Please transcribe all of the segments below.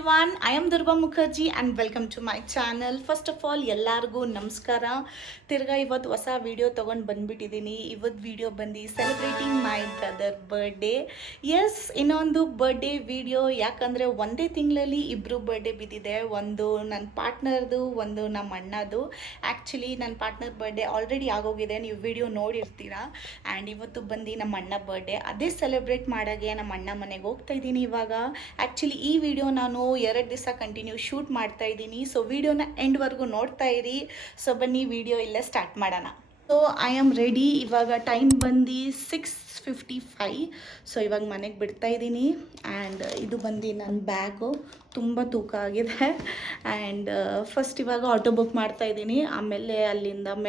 everyone, I am Durba Mukherjee and welcome to my channel. First of all, ಎಲ್ಲರಿಗೂ ನಮಸ್ಕಾರ. ತಿರ್ಗಾ ಇವತ್ತು ಹೊಸ ವಿಡಿಯೋ ತೊಗೊಂಡು ಬಂದ್ಬಿಟ್ಟಿದ್ದೀನಿ. ಇವತ್ತು ವಿಡಿಯೋ ಬಂದು celebrating my brother birthday. Yes, ಇನ್ನೊಂದು ಬರ್ಡೇ ವಿಡಿಯೋ. ಯಾಕಂದರೆ ಒಂದೇ ತಿಂಗಳಲ್ಲಿ ಇಬ್ಬರು ಬರ್ಡೇ ಬಿದ್ದಿದೆ. ಒಂದು ನನ್ನ ಪಾರ್ಟ್ನರ್ದು, ಒಂದು ನಮ್ಮ ಅಣ್ಣದು. ಆ್ಯಕ್ಚುಲಿ ನನ್ನ ಪಾರ್ಟ್ನರ್ ಬರ್ಡೇ ಆಲ್ರೆಡಿ ಆಗೋಗಿದೆ, ನೀವು ವಿಡಿಯೋ ನೋಡಿರ್ತೀರಾ. ಆ್ಯಂಡ್ ಇವತ್ತು ಬಂದು ನಮ್ಮ ಅಣ್ಣ ಬರ್ಡೇ, ಅದೇ ಸೆಲೆಬ್ರೇಟ್ ಮಾಡೋಕ್ಕೆ ನಮ್ಮ ಅಣ್ಣ ಮನೆಗೆ ಹೋಗ್ತಾ ಇದ್ದೀನಿ ಇವಾಗ. ಆ್ಯಕ್ಚುಲಿ ಈ ವಿಡಿಯೋ ನಾನು 2 ದಿವಸ ಕಂಟಿನ್ಯೂ ಶೂಟ್ ಮಾಡ್ತಾ ಇದ್ದೀನಿ. ಸೊ ವಿಡಿಯೋನ ಎಂಡ್ವರೆಗೂ ನೋಡ್ತಾ ಇರಿ. ಸೊ ಬನ್ನಿ ವಿಡಿಯೋ ಇಲ್ಲೇ ಸ್ಟಾರ್ಟ್ ಮಾಡೋಣ. So I am ready. ಇವಾಗ ಟೈಮ್ ಬಂದು 6:55. ಸೊ ಇವಾಗ ಮನೆಗೆ ಬಿಡ್ತಾ ಇದ್ದೀನಿ. ಆ್ಯಂಡ್ ಇದು ಬಂದು ನನ್ನ ಬ್ಯಾಗು, ತುಂಬ ತೂಕ ಆಗಿದೆ. ಆ್ಯಂಡ್ ಫಸ್ಟ್ ಇವಾಗ ಆಟೋ ಬುಕ್ ಮಾಡ್ತಾ ಇದ್ದೀನಿ, ಆಮೇಲೆ ಅಲ್ಲಿಂದ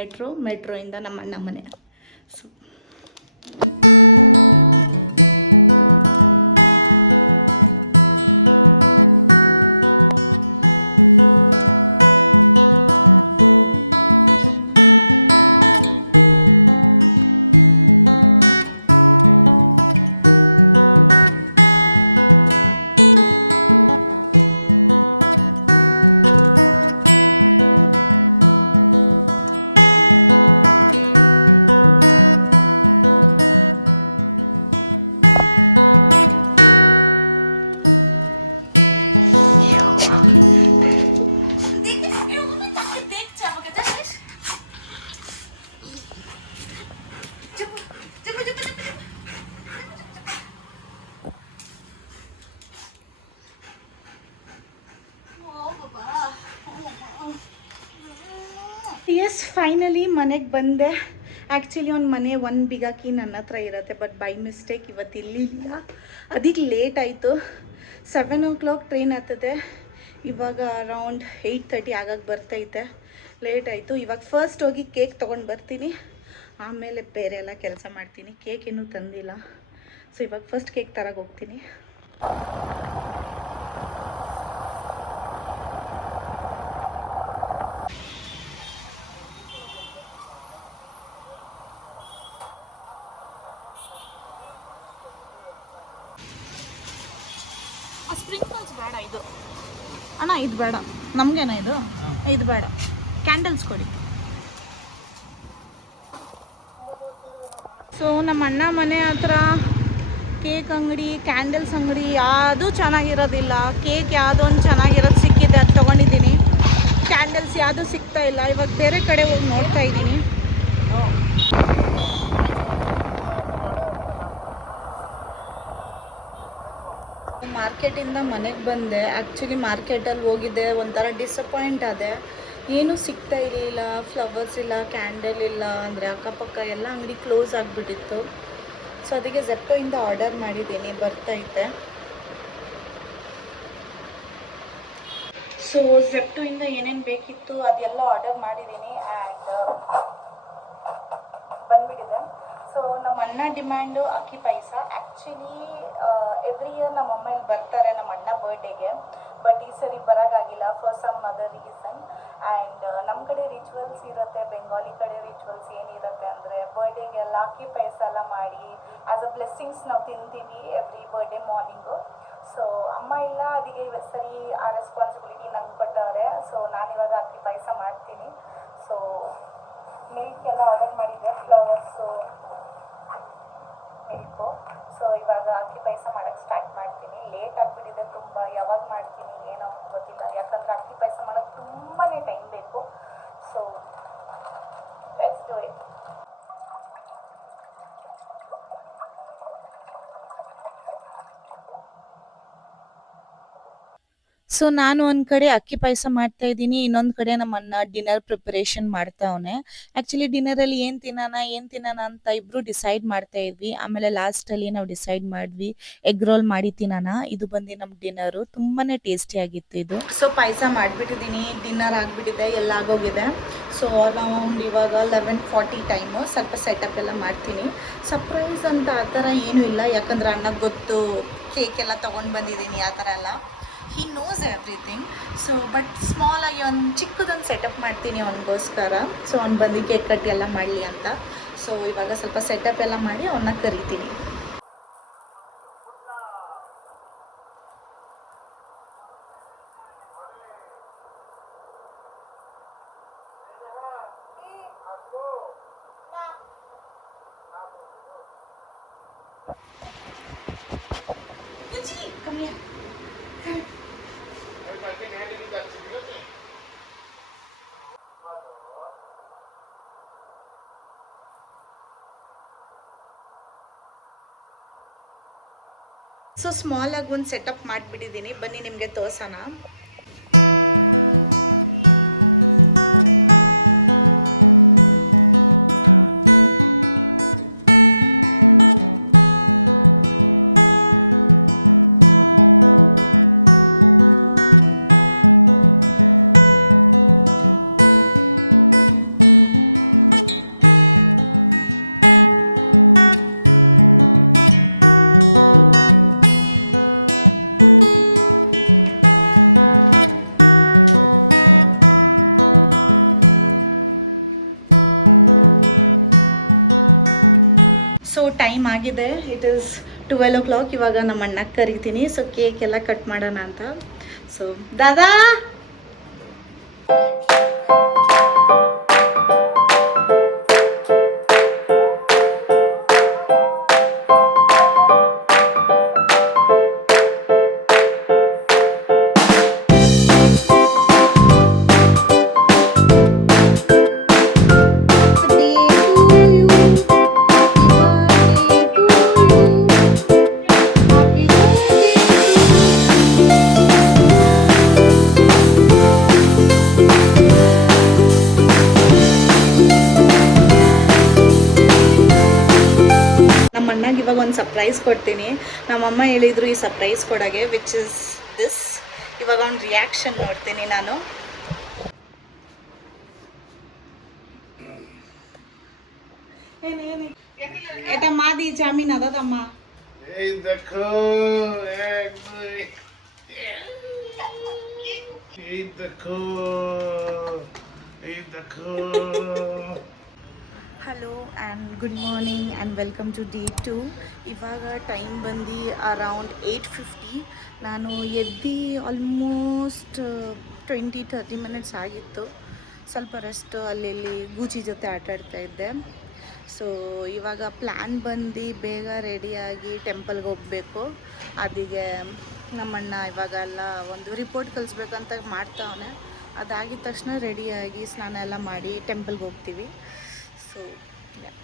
ಮೆಟ್ರೋಯಿಂದ ನಮ್ಮ ಅಣ್ಣ ಮನೆ. ಸೊ ಎಸ್, ಫೈನಲಿ ಮನೆಗೆ ಬಂದೆ. ಆ್ಯಕ್ಚುಲಿ ಒಂದು ಬಿಗಾಕಿ ನನ್ನ ಹತ್ರ ಇರುತ್ತೆ, ಬಟ್ ಬೈ ಮಿಸ್ಟೇಕ್ ಇವತ್ತು ಇಲ್ಲಿಲ್ಲ. ಅದಕ್ಕೆ ಲೇಟ್ ಆಯಿತು. 7 o'clock ಟ್ರೈನ್ ಹತ್ತದೆ. ಇವಾಗ ಅರೌಂಡ್ 8:30 ಆಗಕ್ಕೆ ಬರ್ತೈತೆ. ಲೇಟ್ ಆಯಿತು. ಇವಾಗ ಫಸ್ಟ್ ಹೋಗಿ ಕೇಕ್ ತೊಗೊಂಡು ಬರ್ತೀನಿ, ಆಮೇಲೆ ಬೇರೆ ಎಲ್ಲ ಕೆಲಸ ಮಾಡ್ತೀನಿ. ಕೇಕ್ ಇನ್ನೂ ತಂದಿಲ್ಲ. ಸೊ ಇವಾಗ ಫಸ್ಟ್ ಕೇಕ್ ತರಕ್ಕೆ ಹೋಗ್ತೀನಿ. ಸ್ಪ್ರಿಂಕಲ್ಸ್ ಬೇಡ, ಇದು ಅಣ್ಣ, ಇದು ಬೇಡ ನಮಗೇನ, ಇದು ಬೇಡ. ಕ್ಯಾಂಡಲ್ಸ್ ಕೊಡಿ. ಸೊ ನಮ್ಮ ಅಣ್ಣ ಮನೆ ಹತ್ರ ಕೇಕ್ ಅಂಗಡಿ, ಕ್ಯಾಂಡಲ್ಸ್ ಅಂಗಡಿ ಯಾವುದೂ ಚೆನ್ನಾಗಿರೋದಿಲ್ಲ. ಕೇಕ್ ಯಾವುದೋ ಒಂದು ಚೆನ್ನಾಗಿರೋದು ಸಿಕ್ಕಿದೆ, ಅದು ತೊಗೊಂಡಿದ್ದೀನಿ. ಕ್ಯಾಂಡಲ್ಸ್ ಯಾವುದೂ ಸಿಗ್ತಾ ಇಲ್ಲ. ಇವಾಗ ಬೇರೆ ಕಡೆ ಹೋಗಿ ನೋಡ್ತಾ ಇದ್ದೀನಿ. ಮಾರ್ಕೆಟಿಂದ ಮನೆಗೆ ಬಂದೆ. ಆ್ಯಕ್ಚುಲಿ ಮಾರ್ಕೆಟಲ್ಲಿ ಹೋಗಿದ್ದೆ, ಒಂಥರ ಡಿಸಪಾಯಿಂಟ್ ಆದೆ. ಏನೂ ಸಿಗ್ತಾ ಇರಲಿಲ್ಲ. ಫ್ಲವರ್ಸ್ ಇಲ್ಲ, ಕ್ಯಾಂಡಲ್ ಇಲ್ಲ, ಅಂದರೆ ಅಕ್ಕಪಕ್ಕ ಎಲ್ಲ ಅಂಗಡಿ ಕ್ಲೋಸ್ ಆಗಿಬಿಟ್ಟಿತ್ತು. ಸೊ ಅದಕ್ಕೆ ಝೆಪ್ಟೋಯಿಂದ ಆರ್ಡರ್ ಮಾಡಿದ್ದೀನಿ, ಬರ್ತೈತೆ. ಸೊ ಝೆಪ್ಟೋಯಿಂದ ಏನೇನು ಬೇಕಿತ್ತು ಅದೆಲ್ಲ ಆರ್ಡರ್ ಮಾಡಿದ್ದೀನಿ ಆ್ಯಂಡ್ ಬಂದ್ಬಿಟ್ಟಿದೆ. ಸೊ ನಮ್ಮ ಅಣ್ಣ ಡಿಮ್ಯಾಂಡು ಅಕ್ಕಿ ಪಾಯಸ. ಆ್ಯಕ್ಚುಲಿ ಎವ್ರಿ ಇಯರ್ ನಮ್ಮ ಅಮ್ಮ ಇಲ್ಲಿ ಬರ್ತಾರೆ ನಮ್ಮ ಅಣ್ಣ ಬರ್ಡೇಗೆ, ಬಟ್ ಈ ಸರಿ ಬರೋಕ್ಕಾಗಿಲ್ಲ for some other reason. And ನಮ್ಮ ಕಡೆ ರಿಚುವಲ್ಸ್ ಇರುತ್ತೆ, ಬೆಂಗಾಲಿ ಕಡೆ ರಿಚುವಲ್ಸ್ ಏನಿರುತ್ತೆ ಅಂದರೆ ಬರ್ಡೇಗೆಲ್ಲ ಅಕ್ಕಿ ಪಾಯಸ ಎಲ್ಲ ಮಾಡಿ ಆ್ಯಸ್ ಅ ಬ್ಲೆಸ್ಸಿಂಗ್ಸ್ ನಾವು ತಿಂತೀವಿ ಎವ್ರಿ ಬರ್ಡೇ ಮಾರ್ನಿಂಗು. ಸೊ ಅಮ್ಮ ಇಲ್ಲ, ಅದಕ್ಕೆ ಸರಿ ಆ ರೆಸ್ಪಾನ್ಸಿಬಿಲಿಟಿ ನಂಗೆ ಕೊಟ್ಟವ್ರೆ. ಸೊ ನಾನಿವಾಗ ಅಕ್ಕಿ ಪಾಯಸ ಮಾಡ್ತೀನಿ. ಸೊ ಮಿಲ್ಕ್ ಎಲ್ಲ ಆರ್ಡರ್ ಮಾಡಿದ್ದೆ, ಫ್ಲವರ್ಸು, ಮಿಲ್ಕು. ಸೊ ಇವಾಗ ಅಕ್ಕಿ ಪಾಯಸ ಮಾಡೋಕ್ಕೆ ಸ್ಟಾರ್ಟ್ ಮಾಡ್ತೀನಿ. ಲೇಟ್ ಆಗಿಬಿಟ್ಟಿದೆ ತುಂಬ. ಯಾವಾಗ ಮಾಡ್ತೀನಿ ಏನೋ ಗೊತ್ತಿಲ್ಲ, ಯಾಕಂದರೆ ಅಕ್ಕಿ ಪಾಯಸ ಮಾಡೋಕ್ಕೆ ತುಂಬಾ ಟೈಮ್ ಬೇಕು. So let's do it. So ನಾನು ಒಂದು ಕಡೆ ಅಕ್ಕಿ ಪಾಯಸ ಮಾಡ್ತಾ ಇದ್ದೀನಿ, ಇನ್ನೊಂದು ಕಡೆ ನಮ್ಮ ಅಣ್ಣ ಡಿನ್ನರ್ ಪ್ರಿಪರೇಷನ್ ಮಾಡ್ತಾವನೆ. ಆ್ಯಕ್ಚುಲಿ ಡಿನ್ನರಲ್ಲಿ ಏನು ತಿನ್ನೋಣ ಅಂತ ಇಬ್ಬರು ಡಿಸೈಡ್ ಮಾಡ್ತಾ ಇದ್ವಿ. ಆಮೇಲೆ ಲಾಸ್ಟಲ್ಲಿ ನಾವು ಡಿಸೈಡ್ ಮಾಡಿದ್ವಿ ಎಗ್ ರೋಲ್ ಮಾಡಿ ತಿನ್ನೋಣ. ಇದು ಬಂದು ನಮ್ಮ ಡಿನ್ನರು. ತುಂಬಾ ಟೇಸ್ಟಿಯಾಗಿತ್ತು ಇದು. ಸೊ ಪಾಯಸ ಮಾಡಿಬಿಟ್ಟಿದ್ದೀನಿ, ಡಿನ್ನರ್ ಆಗಿಬಿಟ್ಟಿದೆ, ಎಲ್ಲ ಆಗೋಗಿದೆ. ಸೊ ಅರೌಂಡ್ ಇವಾಗ 11:40 ಟೈಮು. ಸ್ವಲ್ಪ ಸೆಟಪ್ ಎಲ್ಲ ಮಾಡ್ತೀನಿ. ಸರ್ಪ್ರೈಸ್ ಅಂತ ಆ ಥರ ಏನೂ ಇಲ್ಲ, ಯಾಕಂದರೆ ಅಣ್ಣಗೆ ಗೊತ್ತು, ಕೇಕ್ ಎಲ್ಲ ತೊಗೊಂಡು ಬಂದಿದ್ದೀನಿ, ಆ ಥರ ಎಲ್ಲ. he knows everything. So but small ಆಗಿ ಒಂದು ಚಿಕ್ಕದೊಂದು ಸೆಟಪ್ ಮಾಡ್ತೀನಿ ಅವನಿಗೋಸ್ಕರ. ಸೊ ಅವ್ನು ಬಂದು ಕೇಕ್ ಕಟ್ ಎಲ್ಲ ಮಾಡಲಿ ಅಂತ. ಸೊ ಇವಾಗ ಸ್ವಲ್ಪ ಸೆಟಪ್ ಎಲ್ಲ ಮಾಡಿ ಅವನ್ನ ಕರಿತೀನಿ. Gucci, come here. So small ಆಗಿ ಒಂದು ಸೆಟಪ್ ಮಾಡಿಬಿಟ್ಟಿದ್ದೀನಿ, ಬನ್ನಿ ನಿಮಗೆ ತೋರ್ಸೋಣ. ಸೊ ಟೈಮ್ ಆಗಿದೆ, ಇಟ್ ಈಸ್ 12 o'clock. ಇವಾಗ ನಮ್ಮ ಅಣ್ಣಕ್ಕೆ ಕರಿತೀನಿ, ಸೊ ಕೇಕ್ ಎಲ್ಲ ಕಟ್ ಮಾಡೋಣ ಅಂತ. ಸೊ ದಾದಾ ಸರ್ಪ್ರೈಸ್ ಕೊಡ್ತೀನಿ. ನಮ್ಮಮ್ಮ ಹೇಳಿದ್ರು ಈ ಸರ್ಪ್ರೈಸ್ ಕೊಡೋಕ್ಕೆ, ವಿಚ್ ಇಸ್ ದಿಸ್. ಇವಾಗ ಒಂದು ರಿಯಾಕ್ಷನ್ ನೋಡ್ತೀನಿ ನಾನು. এটা মা দিয়েছে, আমি না দাদা মা। এই দেখো এই দেখো এই দেখো। Hello and good morning and welcome to day 2. ಇವಾಗ ಟೈಮ್ ಬಂದು ಅರೌಂಡ್ 8:50. ನಾನು ಎದ್ದು ಆಲ್ಮೋಸ್ಟ್ 20-30 ಮಿನಿಟ್ಸ್ ಆಗಿತ್ತು. ಸ್ವಲ್ಪ ರೆಸ್ಟ್ ಅಲ್ಲಿ ಗೂಚಿ ಜೊತೆ ಆಟಾಡ್ತಾಯಿದ್ದೆ. ಸೊ ಇವಾಗ ಪ್ಲ್ಯಾನ್ ಬಂದು ಬೇಗ ರೆಡಿಯಾಗಿ ಟೆಂಪಲ್ಗೆ ಹೋಗಬೇಕು. ಅದಕ್ಕೆ ನಮ್ಮಣ್ಣ ಇವಾಗೆಲ್ಲ ಒಂದು ರಿಪೋರ್ಟ್ ಕಳಿಸ್ಬೇಕಂತ ಮಾಡ್ತಾವನೆ. ಅದಾಗಿದ ತಕ್ಷಣ ರೆಡಿಯಾಗಿ ಸ್ನಾನ ಎಲ್ಲ ಮಾಡಿ ಟೆಂಪಲ್ಗೆ ಹೋಗ್ತೀವಿ. So yeah.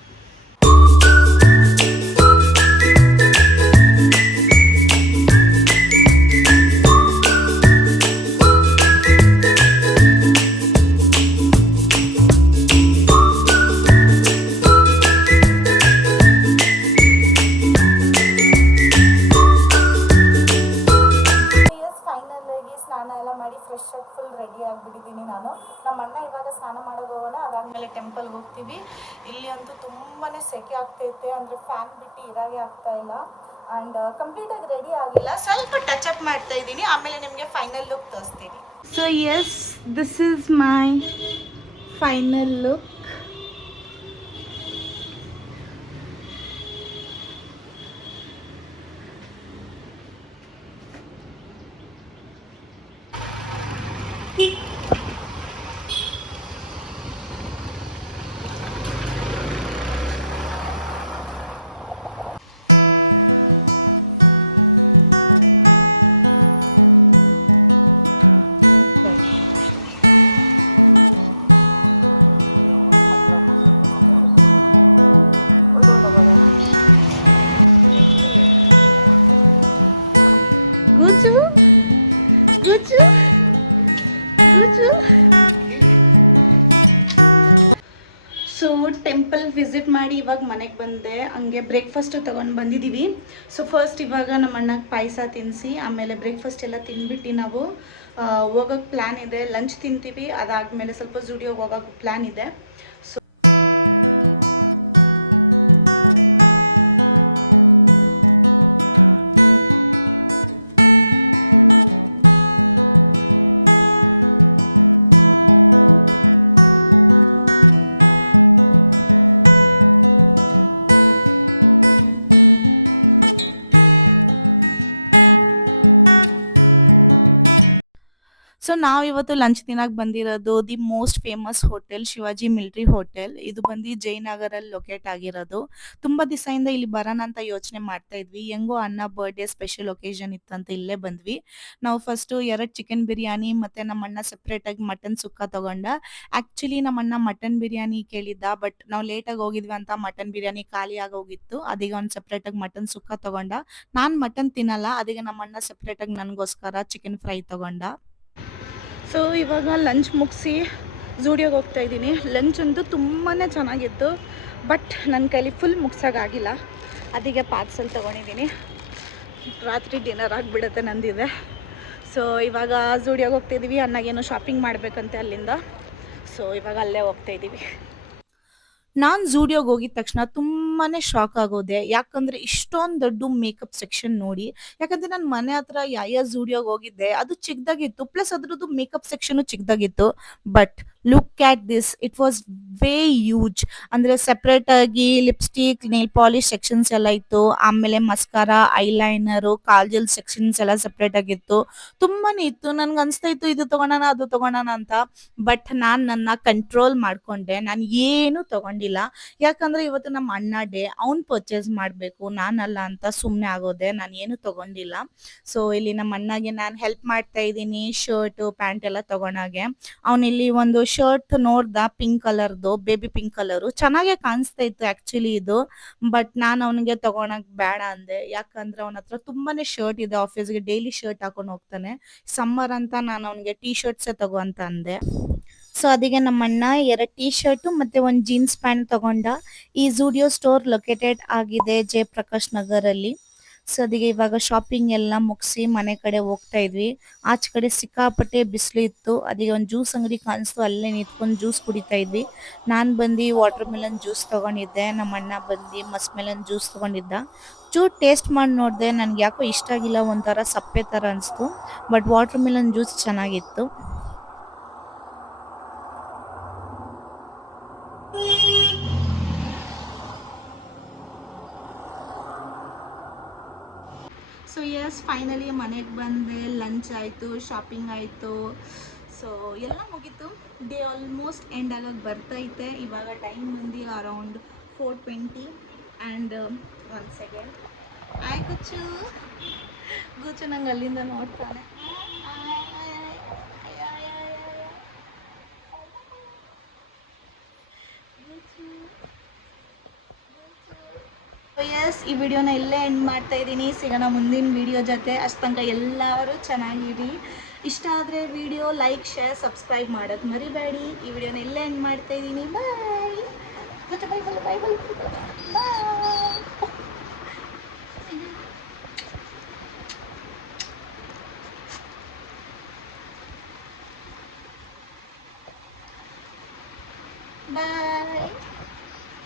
ಫುಲ್ ರೆಡಿ ಆಗಿಬಿಟ್ಟಿದ್ದೀನಿ ನಾನು. ನಮ್ಮ ಅಣ್ಣ ಇವಾಗ ಸ್ನಾನ ಮಾಡೋಕೆ ಹೋಗೋಣ, ಅದಾದಮೇಲೆ ಟೆಂಪಲ್ಗೆ ಹೋಗ್ತೀವಿ. ಇಲ್ಲಿ ಅಂತೂ ತುಂಬಾ ಸೆಕೆ ಆಗ್ತೈತೆ, ಅಂದರೆ ಫ್ಯಾನ್ ಬಿಟ್ಟು ಇರಾಗೆ ಆಗ್ತಾ ಇಲ್ಲ. ಆ್ಯಂಡ್ ಕಂಪ್ಲೀಟಾಗಿ ರೆಡಿ ಆಗಿಲ್ಲ, ಸ್ವಲ್ಪ ಟಚ್ ಅಪ್ ಮಾಡ್ತಾ ಇದ್ದೀನಿ. ಆಮೇಲೆ ನಿಮಗೆ ಫೈನಲ್ ಲುಕ್ ತೋರಿಸ್ತೀನಿ. So yes, this is my final look. Temple visit ಮಾಡಿ ಇವಾಗ ಮನೆಗೆ ಬಂದೆ. ಹಂಗೆ ಬ್ರೇಕ್ಫಾಸ್ಟ್ ತೊಗೊಂಡು ಬಂದಿದ್ದೀವಿ. ಸೊ ಫಸ್ಟ್ ಇವಾಗ ನಮ್ಮ ಅಣ್ಣಗೆ ಪಾಯಸ ತಿನ್ನಿಸಿ ಆಮೇಲೆ ಬ್ರೇಕ್ಫಾಸ್ಟ್ ಎಲ್ಲ ತಿಂದ್ಬಿಟ್ಟು ನಾವು ಹೋಗೋಕ್ಕೆ ಪ್ಲ್ಯಾನ್ ಇದೆ. ಲಂಚ್ ತಿಂತೀವಿ, ಅದಾದಮೇಲೆ ಸ್ವಲ್ಪ ಜುಡಿಯೋಗೆ ಹೋಗೋಕ್ಕೆ ಪ್ಲ್ಯಾನ್ ಇದೆ. ಸೊ ಸೊ ನಾವು ಇವತ್ತು ಲಂಚ್ ತಿನ್ನಕ್ ಬಂದಿರೋದು the most famous hotel Shivaji military hotel. ಇದು ಬಂದು ಜಯನಗರಲ್ಲಿ ಲೊಕೇಟ್ ಆಗಿರೋದು. ತುಂಬಾ ದಿವಸದಿಂದ ಇಲ್ಲಿ ಬರೋಣ ಅಂತ ಯೋಚನೆ ಮಾಡ್ತಾ ಇದ್ವಿ. ಹೆಂಗೋ ಅಣ್ಣ ಬರ್ಡೇ ಸ್ಪೆಷಲ್ ಒಕೇಶನ್ ಇತ್ತಂತ ಇಲ್ಲೇ ಬಂದ್ವಿ. ನಾವು ಫಸ್ಟ್ 2 ಚಿಕನ್ ಬಿರಿಯಾನಿ ಮತ್ತೆ ನಮ್ಮ ಅಣ್ಣ ಸೆಪರೇಟ್ ಆಗಿ ಮಟನ್ ಸುಕ್ಕ ತಗೊಂಡ. ಆಕ್ಚುಲಿ ನಮ್ಮ ಅಣ್ಣ ಮಟನ್ ಬಿರಿಯಾನಿ ಕೇಳಿದ್ದ, ಬಟ್ ನಾವು ಲೇಟ್ ಆಗಿ ಹೋಗಿದ್ವಿ ಅಂತ ಮಟನ್ ಬಿರಿಯಾನಿ ಖಾಲಿ ಆಗೋಗಿತ್ತು. ಅದೀಗ ಅವ್ನು ಸೆಪರೇಟ್ ಆಗಿ ಮಟನ್ ಸುಕ್ಕ ತಗೊಂಡ. ನಾನ್ ಮಟನ್ ತಿನ್ನಲ್ಲ, ಅದೀಗ ನಮ್ಮ ಅಣ್ಣ ಸೆಪರೇಟ್ ಆಗಿ ನನಗೋಸ್ಕರ ಚಿಕನ್ ಫ್ರೈ ತಗೊಂಡ. ಸೊ ಇವಾಗ ಲಂಚ್ ಮುಗಿಸಿ ಝೂಡಿಯೋಗೆ ಹೋಗ್ತಾ ಇದ್ದೀನಿ. ಲಂಚ್ ಅಂತೂ ತುಂಬಾ ಚೆನ್ನಾಗಿತ್ತು, ಬಟ್ ನನ್ನ ಕೈಲಿ ಫುಲ್ ಮುಗ್ಸೋಕ್ಕಾಗಿಲ್ಲ. ಅದಕ್ಕೆ ಪಾರ್ಸಲ್ ತೊಗೊಂಡಿದ್ದೀನಿ. ರಾತ್ರಿ ಡಿನ್ನರ್ ಆಗಿಬಿಡುತ್ತೆ ನಂದಿದೆ. ಸೊ ಇವಾಗ ಝೂಡಿಯೋಗೆ ಹೋಗ್ತಾಯಿದ್ದೀವಿ. ಅಣ್ಣಗೇನೋ ಶಾಪಿಂಗ್ ಮಾಡಬೇಕಂತೆ ಅಲ್ಲಿಂದ. ಸೊ ಇವಾಗ ಅಲ್ಲೇ ಹೋಗ್ತಾಯಿದ್ದೀವಿ. ನಾನು ಝೂಡಿಯೋಗೆ ಹೋಗಿದ ತಕ್ಷಣ ತುಂಬಾನೇ ಶಾಕ್ ಆಗೋದೆ. ಯಾಕಂದ್ರೆ ಇಷ್ಟೊಂದು ದೊಡ್ಡ ಮೇಕಪ್ ಸೆಕ್ಷನ್ ನೋಡಿ. ಯಾಕಂದ್ರೆ ನನ್ನ ಮನೆ ಹತ್ರ ಯಾವ ಝೂಡಿಯೋಗೆ ಹೋಗಿದ್ದೆ ಅದು ಚಿಕ್ಕದಾಗಿತ್ತು, ಪ್ಲಸ್ ಅದ್ರದ್ದು ಮೇಕಪ್ ಸೆಕ್ಷನ್ ಚಿಕ್ಕದಾಗಿತ್ತು. But look at this, it was way huge. ಅಂದ್ರೆ ಸೆಪರೇಟ್ ಆಗಿ ಲಿಪ್ಸ್ಟಿಕ್, ನೇಲ್ ಪಾಲಿಶ್ ಸೆಕ್ಷನ್ಸ್ ಎಲ್ಲ ಇತ್ತು. ಆಮೇಲೆ ಮಸ್ಕಾರಾ, ಐಲೈನರು, ಕಾಜಲ್ ಸೆಕ್ಷನ್ಸ್ ಎಲ್ಲ ಸೆಪರೇಟ್ ಆಗಿತ್ತು. ತುಂಬಾನೇ ಇತ್ತು. ನನ್ಗೆ ಅನ್ಸ್ತಾ ಇತ್ತು ಇದು ತಗೋಣ ಅದು ತಗೋಣ ಅಂತ. ಬಟ್ ನಾನ್ ನನ್ನ ಕಂಟ್ರೋಲ್ ಮಾಡ್ಕೊಂಡೆ. ನಾನು ಏನು ತಗೊಂಡಿಲ್ಲ. ಯಾಕಂದ್ರೆ ಇವತ್ತು ನಮ್ಮ ಅಣ್ಣ ಡೇ, ಅವ್ನ್ ಪರ್ಚೇಸ್ ಮಾಡ್ಬೇಕು, ನಾನಲ್ಲ ಅಂತ ಸುಮ್ನೆ ಆಗೋದೆ. ನಾನು ಏನು ತಗೊಂಡಿಲ್ಲ. ಸೊ ಇಲ್ಲಿ ನಮ್ಮ ಅಣ್ಣಗೆ ನಾನು ಹೆಲ್ಪ್ ಮಾಡ್ತಾ ಇದ್ದೀನಿ. ಶರ್ಟ್ ಪ್ಯಾಂಟ್ ಎಲ್ಲ ತಗೋಣಾಗೆ. ಇಲ್ಲಿ ಒಂದು ಶರ್ಟ್ ನೋಡ್ದ, ಪಿಂಕ್ ಕಲರ್ದು, ಬೇಬಿ ಪಿಂಕ್ ಕಲರು ಚೆನ್ನಾಗೆ ಕಾಣಿಸ್ತಾ ಇತ್ತು ಆಕ್ಚುಲಿ ಇದು. ಬಟ್ ನಾನು ಅವನಿಗೆ ತಗೋಣಕ್ ಬೇಡ ಅಂದೆ. ಯಾಕಂದ್ರೆ ಅವನ ಹತ್ರ ತುಂಬಾನೇ ಶರ್ಟ್ ಇದೆ, ಆಫೀಸ್ಗೆ ಡೈಲಿ ಶರ್ಟ್ ಹಾಕೊಂಡು ಹೋಗ್ತಾನೆ. ಸಮ್ಮರ್ ಅಂತ ನಾನು ಅವನಿಗೆ ಟೀ ಶರ್ಟ್ಸೇ ತಗೋ ಅಂತ ಅಂದೆ. ಸೊ ಅದಕ್ಕೆ ನಮ್ಮ ಅಣ್ಣ 2 ಟೀ ಶರ್ಟು ಮತ್ತೆ ಒಂದು ಜೀನ್ಸ್ ಪ್ಯಾಂಟ್ ತಗೊಂಡ. ಈ ಝೂಡಿಯೋ ಸ್ಟೋರ್ ಲೊಕೇಟೆಡ್ ಆಗಿದೆ ಜಯಪ್ರಕಾಶ್ ನಗರಲ್ಲಿ. ಸೊ ಅದಕ್ಕೆ ಇವಾಗ ಶಾಪಿಂಗ್ ಎಲ್ಲ ಮುಗಿಸಿ ಮನೆ ಕಡೆ ಹೋಗ್ತಾ ಇದ್ವಿ. ಆಚೆ ಕಡೆ ಸಿಕ್ಕಾಪಟ್ಟೆ ಬಿಸಿಲು ಇತ್ತು. ಅದಕ್ಕೆ ಒಂದು ಜ್ಯೂಸ್ ಅಂಗಡಿ ಕಾಣಿಸ್ತು, ಅಲ್ಲೇ ನಿಂತ್ಕೊಂಡು ಜ್ಯೂಸ್ ಕುಡಿತಾ ಇದ್ವಿ. ನಾನು ಬಂದು ವಾಟರ್ ಮೆಲನ್ ಜ್ಯೂಸ್ ತಗೊಂಡಿದ್ದೆ, ನಮ್ಮ ಅಣ್ಣ ಬಂದು ಮಸ್ಕ್ ಮೆಲನ್ ಜ್ಯೂಸ್ ತಗೊಂಡಿದ್ದ. ಚೂರು ಟೇಸ್ಟ್ ಮಾಡಿ ನೋಡಿದೆ, ನನ್ಗೆ ಯಾಕೋ ಇಷ್ಟ ಆಗಿಲ್ಲ, ಒಂಥರ ಸಪ್ಪೆ ಥರ ಅನಿಸ್ತು. ಬಟ್ ವಾಟರ್ ಮೆಲನ್ ಜ್ಯೂಸ್ ಚೆನ್ನಾಗಿತ್ತು. ಸೊ ಎಸ್, ಫೈನಲಿ ಮನೆಗೆ ಬಂದೆ. ಲಂಚ್ ಆಯಿತು, ಶಾಪಿಂಗ್ ಆಯಿತು. ಸೊ ಎಲ್ಲ ಮುಗೀತು. ಡೇ ಆಲ್ಮೋಸ್ಟ್ ಎಂಡ್ ಆಗಕ್ಕೆ ಬರ್ತೈತೆ. ಇವಾಗ ಟೈಮ್ ಬಂದು ಅರೌಂಡ್ 4:20. ಆ್ಯಂಡ್ ಒನ್ ಸೆಕೆಂಡ್, ಆಯ್ ಗುಚ್ಚು ಗುಚ್ಚು ನಂಗೆ ಅಲ್ಲಿಂದ ನೋಡ್ತಾನೆ. ಎಸ್, ಈ ವಿಡಿಯೋನ ಇಲ್ಲೇ ಎಂಡ್ ಮಾಡ್ತಾ ಇದ್ದೀನಿ. ಸಿಗೋಣ ಮುಂದಿನ ವಿಡಿಯೋ ಜೊತೆ. ಅಷ್ಟು ತನಕ ಎಲ್ಲರೂ ಚೆನ್ನಾಗಿರಿ. ಇಷ್ಟ ಆದರೆ ವಿಡಿಯೋ ಲೈಕ್, ಶೇರ್, ಸಬ್ಸ್ಕ್ರೈಬ್ ಮಾಡೋದು ಮರಿಬೇಡಿ. ಈ ವಿಡಿಯೋನ ಇಲ್ಲೇ ಎಂಡ್ ಮಾಡ್ತಾ ಇದ್ದೀನಿ. ಬಾಯ್. ಮತ್ತೆ bye bye bye bye bye. ಬಾಯ್.